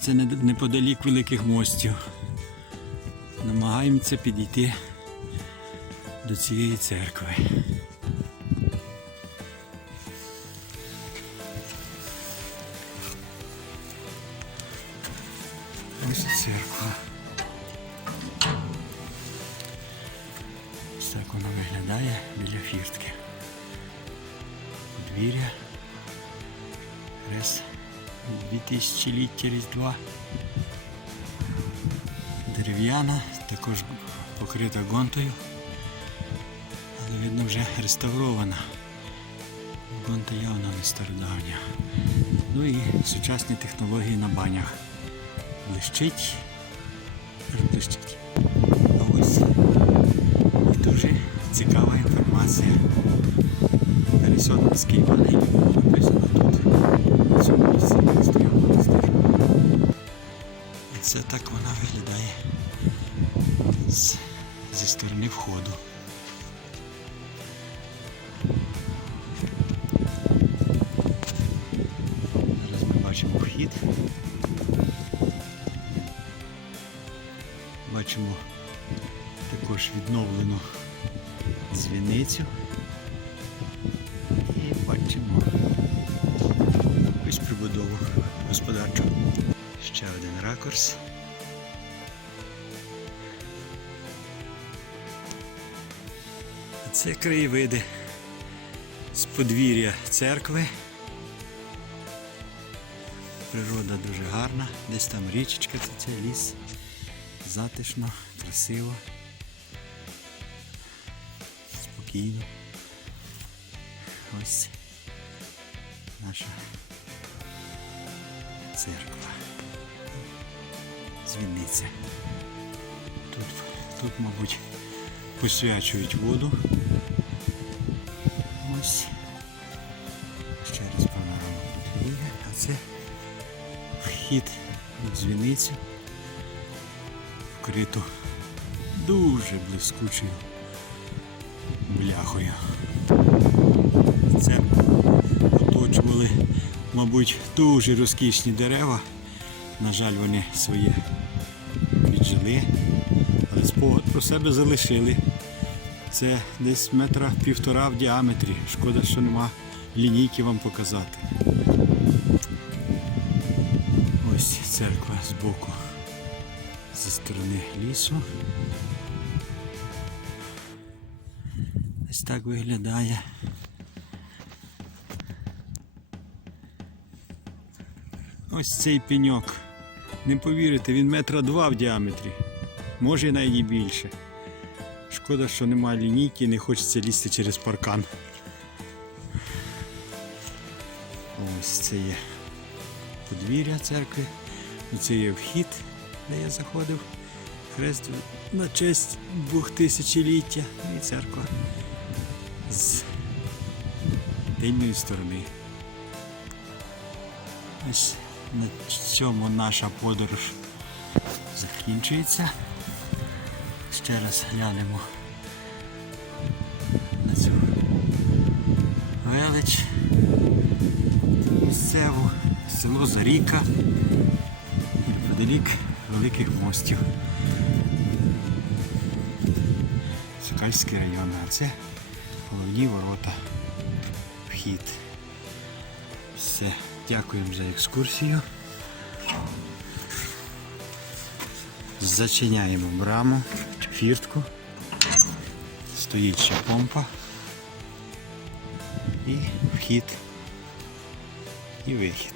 Це неподалік великих мостів. Намагаємося підійти до цієї церкви. Ось церква. Ось так вона виглядає біля фіртки. Подвір'я. Хрест 2000-ліття Різдва. Дерев'яна, також покрита гонтою. Але видно вже реставрована. Гонта явно не стародавня. Ну і сучасні технології на банях. Блищить. Блищить. А ось дуже цікава інформація. Пересотницький Івангелій це так вона виглядає з, зі сторони входу. Зараз ми бачимо вхід. Бачимо також відновлену дзвіницю. І бачимо ось прибудову господарчу. Ще один ракурс. Це краєвиди з подвір'я церкви. Природа дуже гарна, десь там річечка, це цей ліс. Затишно, красиво, спокійно. Ось наша церква. Дзвіниця. Тут, тут, мабуть, посвячують воду. Ось. Ще раз панорама подивіться. А це вхід у дзвіницю. Вкриту дуже блискучою бляхою. Церкву оточували, мабуть, дуже розкішні дерева. На жаль, вони своє віджили, але спогад про себе залишили. Це десь метра півтора в діаметрі. Шкода, що нема лінійки вам показати. Ось церква збоку зі сторони лісу. Ось так виглядає. Ось цей пеньок. Не повірите, він метра два в діаметрі. Може навіть і більше. Шкода, що немає лінійки, не хочеться лізти через паркан. Ось це є подвір'я церкви. Це є вхід, де я заходив. Хрест на честь двохтисячоліття і церква з тильної сторони. Ось на цьому наша подорож закінчується. Ще раз глянемо на цю велич місцеву, село Заріка, неподалік великих мостів. Сокальський район, а це головні ворота, вхід. Все, дякуємо за екскурсію. Зачиняємо браму, фіртку. Стоїть ще помпа. І вхід і вихід.